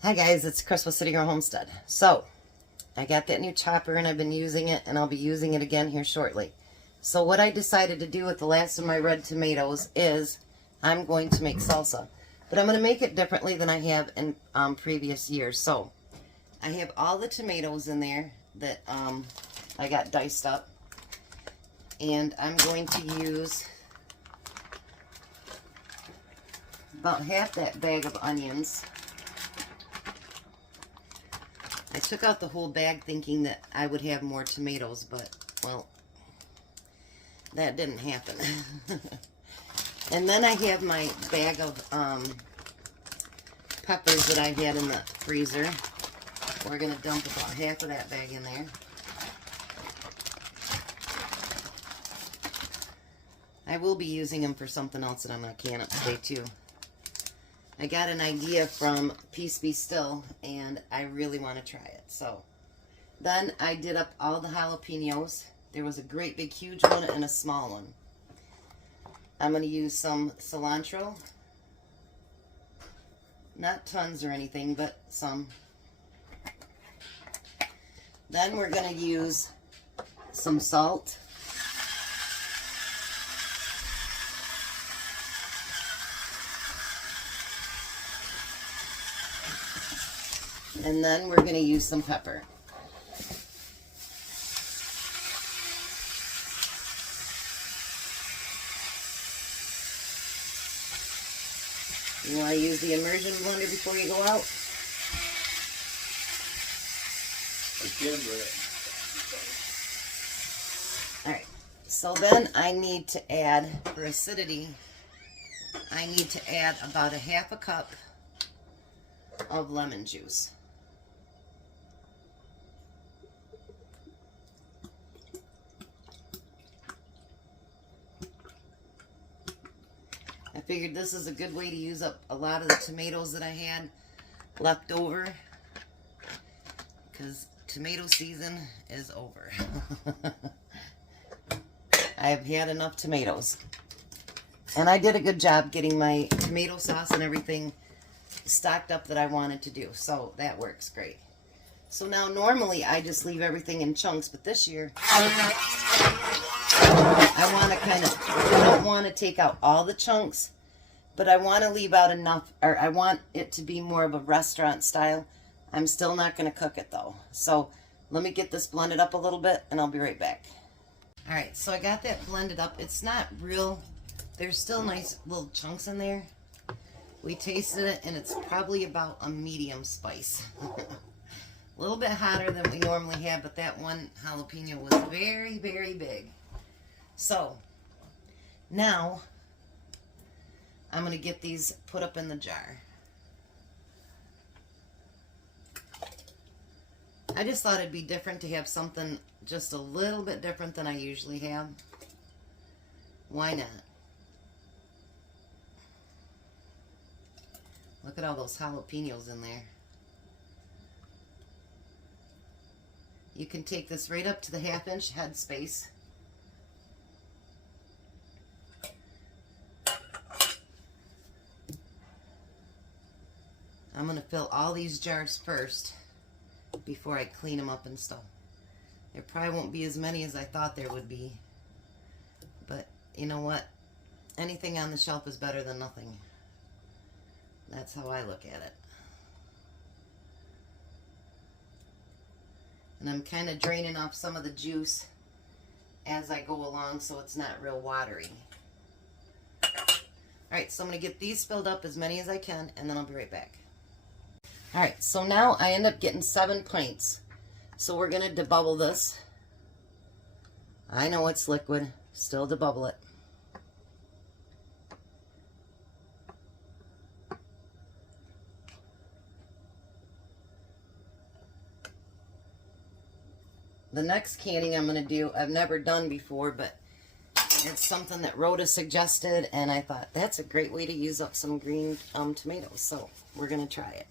Hi guys, it's Chris with City Girl Homestead. So, I got that new chopper and I've been using it and I'll be using it again here shortly. So what I decided to do with the last of my red tomatoes is I'm going to make salsa. But I'm going to make it differently than I have in previous years. So, I have all the tomatoes in there that I got diced up. And I'm going to use about half that bag of onions. I took out the whole bag thinking that I would have more tomatoes, but, well, that didn't happen. And then I have my bag of peppers that I had in the freezer. We're going to dump about half of that bag in there. I will be using them for something else that I'm going to can up today, too. I got an idea from Peace Be Still, and I really want to try it. So, then I did up all the jalapenos. There was a great big huge one and a small one. I'm going to use some cilantro. Not tons or anything, but some. Then we're going to use some salt. And then we're going to use some pepper. You want to use the immersion blender before you go out? Alright, so then I need to add, for acidity, I need to add about a half a cup of lemon juice. I figured this is a good way to use up a lot of the tomatoes that I had left over, because tomato season is over. I have had enough tomatoes. And I did a good job getting my tomato sauce and everything stocked up that I wanted to do, so that works great. So now normally I just leave everything in chunks, but this year I want to I don't want to take out all the chunks, but I want to leave out enough, or I want it to be more of a restaurant style. I'm still not going to cook it though. So let me get this blended up a little bit and I'll be right back. Alright, so I got that blended up. It's not real, there's still nice little chunks in there. We tasted it and it's probably about a medium spice. A little bit hotter than we normally have, but that one jalapeno was very, very big. So, now, I'm going to get these put up in the jar. I just thought it'd be different to have something just a little bit different than I usually have. Why not? Look at all those jalapenos in there. You can take this right up to the 1/2-inch head space. I'm going to fill all these jars first before I clean them up and stuff. There probably won't be as many as I thought there would be. But you know what? Anything on the shelf is better than nothing. That's how I look at it. And I'm kind of draining off some of the juice as I go along so it's not real watery. Alright, so I'm going to get these filled up as many as I can and then I'll be right back. Alright, so now I end up getting 7 pints. So we're going to debubble this. I know it's liquid, still debubble it. The next canning I'm going to do, I've never done before, but it's something that Rhoda suggested, and I thought that's a great way to use up some green tomatoes, so we're going to try it.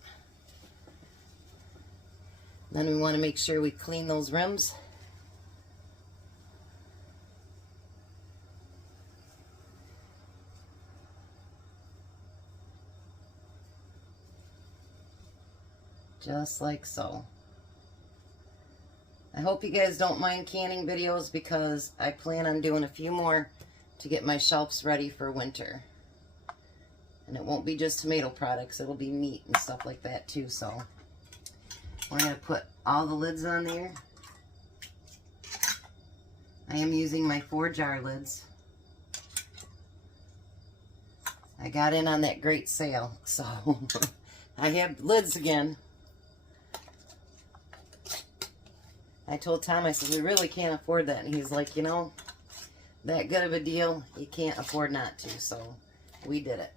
Then we want to make sure we clean those rims. Just like so. I hope you guys don't mind canning videos because I plan on doing a few more to get my shelves ready for winter. And it won't be just tomato products, it'll be meat and stuff like that too. So we're going to put all the lids on there. I am using my 4-jar lids. I got in on that great sale, so I have lids again. I told Tom, I said, we really can't afford that. And he's like, you know, that good of a deal, you can't afford not to. So we did it.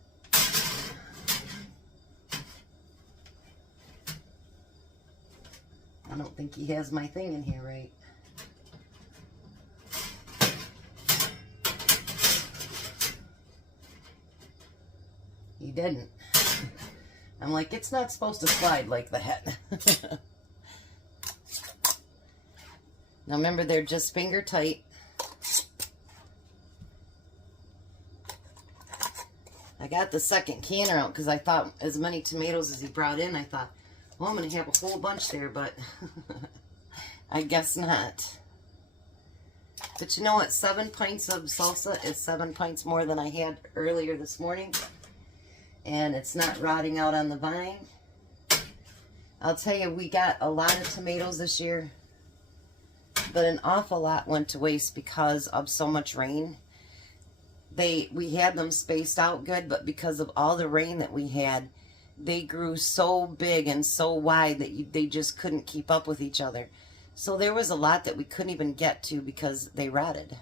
I don't think he has my thing in here right. He didn't. I'm like, it's not supposed to slide like that. Now remember, they're just finger tight. I got the second canner out because I thought as many tomatoes as he brought in, I thought, well, I'm going to have a whole bunch there, but I guess not. But you know what? 7 pints of salsa is 7 pints more than I had earlier this morning. And it's not rotting out on the vine. I'll tell you, we got a lot of tomatoes this year. But an awful lot went to waste because of so much rain. We had them spaced out good, but because of all the rain that we had, they grew so big and so wide that they just couldn't keep up with each other. So there was a lot that we couldn't even get to because they rotted.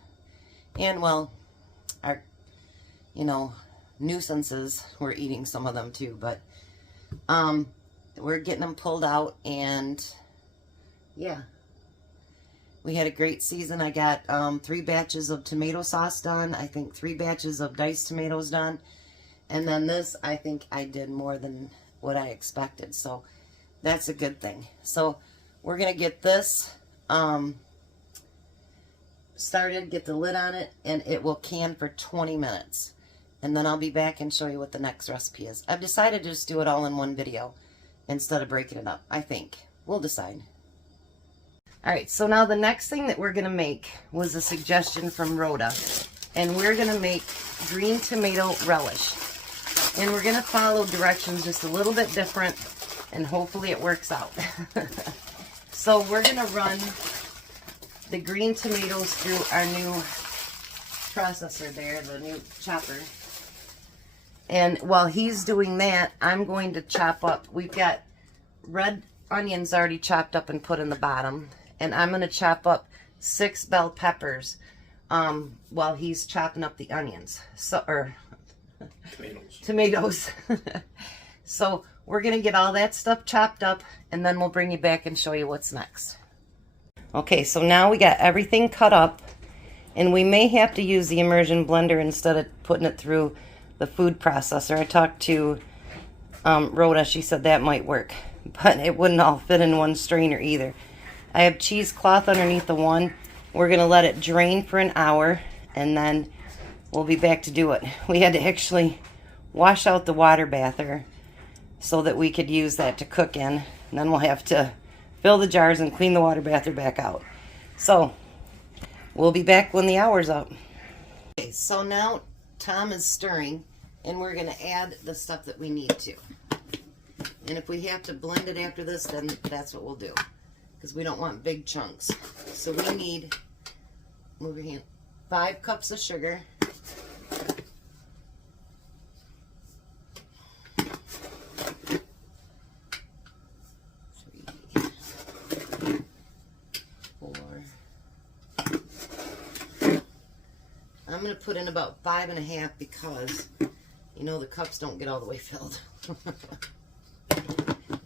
And well, our, nuisances were eating some of them too. But we're getting them pulled out, and yeah. We had a great season. I got 3 batches of tomato sauce done. I think 3 batches of diced tomatoes done. And then this, I think I did more than what I expected. So that's a good thing. So we're going to get this started, get the lid on it, and it will can for 20 minutes. And then I'll be back and show you what the next recipe is. I've decided to just do it all in one video instead of breaking it up, I think. We'll decide. Alright, so now the next thing that we're going to make was a suggestion from Rhoda. And we're going to make green tomato relish. And we're going to follow directions just a little bit different, and hopefully it works out. So we're going to run the green tomatoes through our new processor there, the new chopper. And while he's doing that, I'm going to chop up. We've got red onions already chopped up and put in the bottom. And I'm going to chop up 6 bell peppers while he's chopping up the onions. Tomatoes. So we're going to get all that stuff chopped up, and then we'll bring you back and show you what's next. Okay, so now we got everything cut up, and we may have to use the immersion blender instead of putting it through the food processor. I talked to Rhoda. She said that might work, but it wouldn't all fit in one strainer either. I have cheesecloth underneath the one. We're going to let it drain for an hour, and then we'll be back to do it. We had to actually wash out the water bather so that we could use that to cook in. And then we'll have to fill the jars and clean the water bather back out. So we'll be back when the hour's up. Okay, so now Tom is stirring, and we're going to add the stuff that we need to. And if we have to blend it after this, then that's what we'll do, because we don't want big chunks. So we need, move your hand, 5 cups of sugar, 3, 4. I'm going to put in about 5.5 because, the cups don't get all the way filled.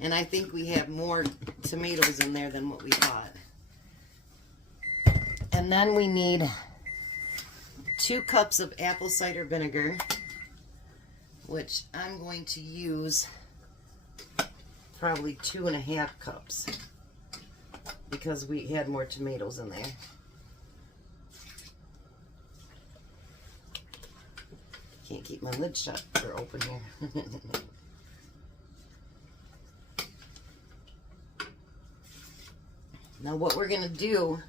And I think we have more tomatoes in there than what we thought. And then we need 2 cups of apple cider vinegar, which I'm going to use probably 2.5 cups because we had more tomatoes in there. Can't keep my lid shut or open here. Now what we're going to do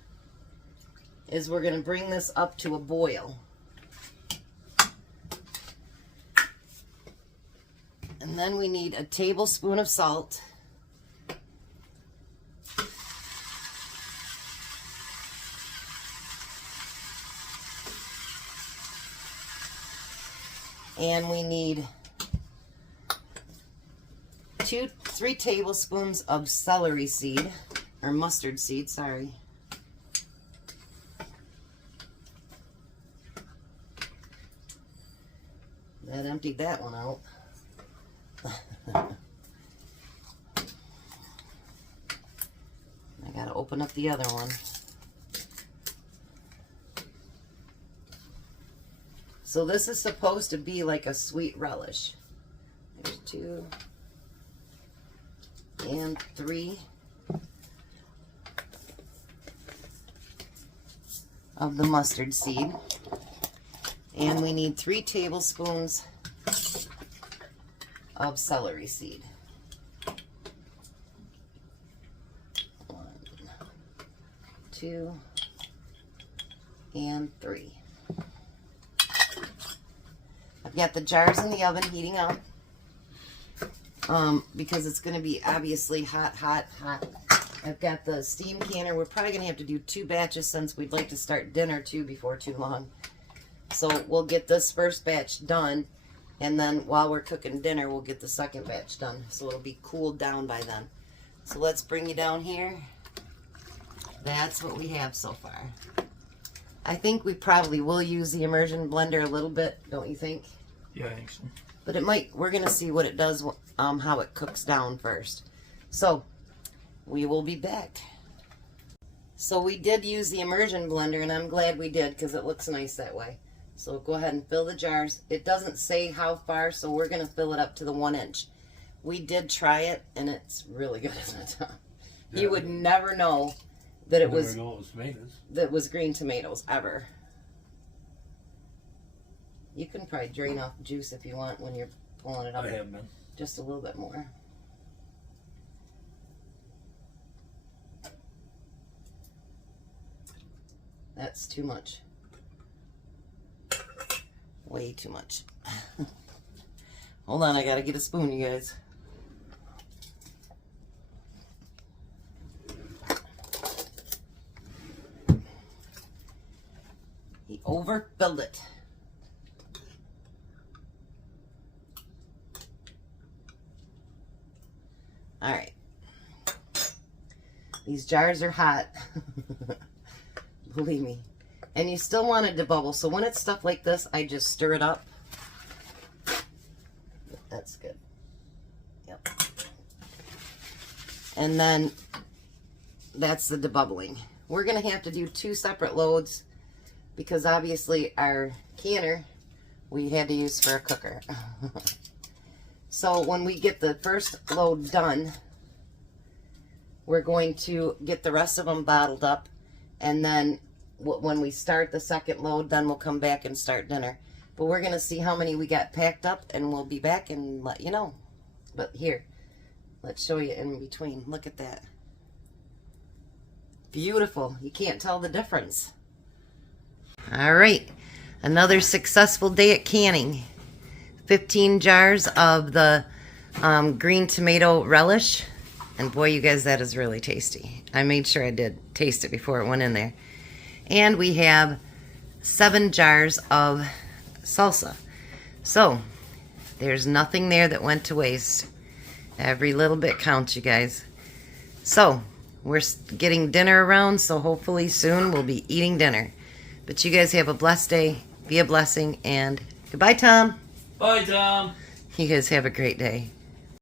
is we're going to bring this up to a boil. And then we need a tablespoon of salt. And we need 3 tablespoons of celery seed, or mustard seed, sorry. That emptied that one out. I gotta open up the other one. So this is supposed to be like a sweet relish. There's 2 and 3 of the mustard seed. And we need 3 tablespoons of celery seed. 1, 2, and 3. I've got the jars in the oven heating up because it's going to be obviously hot. I've got the steam canner. We're probably going to have to do 2 batches since we'd like to start dinner too before too long. So we'll get this first batch done, and then while we're cooking dinner, we'll get the second batch done. So it'll be cooled down by then. So let's bring you down here. That's what we have so far. I think we probably will use the immersion blender a little bit, don't you think? Yeah, I think so. But it might, we're going to see what it does, how it cooks down first. So, we will be back. So we did use the immersion blender, and I'm glad we did because it looks nice that way. So go ahead and fill the jars. It doesn't say how far, so we're going to fill it up to the 1 inch. We did try it, and it's really good, isn't it, Tom? Yeah. You would never know that it was tomatoes. That was green tomatoes ever. You can probably drain off juice if you want when you're pulling it up. I have been. Just a little bit more. That's too much. Way too much. Hold on, I gotta get a spoon, you guys. He overfilled it. All right. These jars are hot. Believe me. And you still want it to bubble. So when it's stuff like this, I just stir it up. That's good. Yep. And then that's the debubbling. We're going to have to do 2 separate loads because obviously our canner we had to use for a cooker. So when we get the first load done, we're going to get the rest of them bottled up, and then when we start the second load, then we'll come back and start dinner. But we're going to see how many we got packed up, and we'll be back and let you know. But here, let's show you in between. Look at that. Beautiful. You can't tell the difference. All right. Another successful day at canning. 15 jars of the green tomato relish. And boy, you guys, that is really tasty. I made sure I did taste it before it went in there. And we have 7 jars of salsa. So, there's nothing there that went to waste. Every little bit counts, you guys. So, we're getting dinner around, so hopefully soon we'll be eating dinner. But you guys have a blessed day. Be a blessing, and goodbye, Tom. Bye, Tom. You guys have a great day.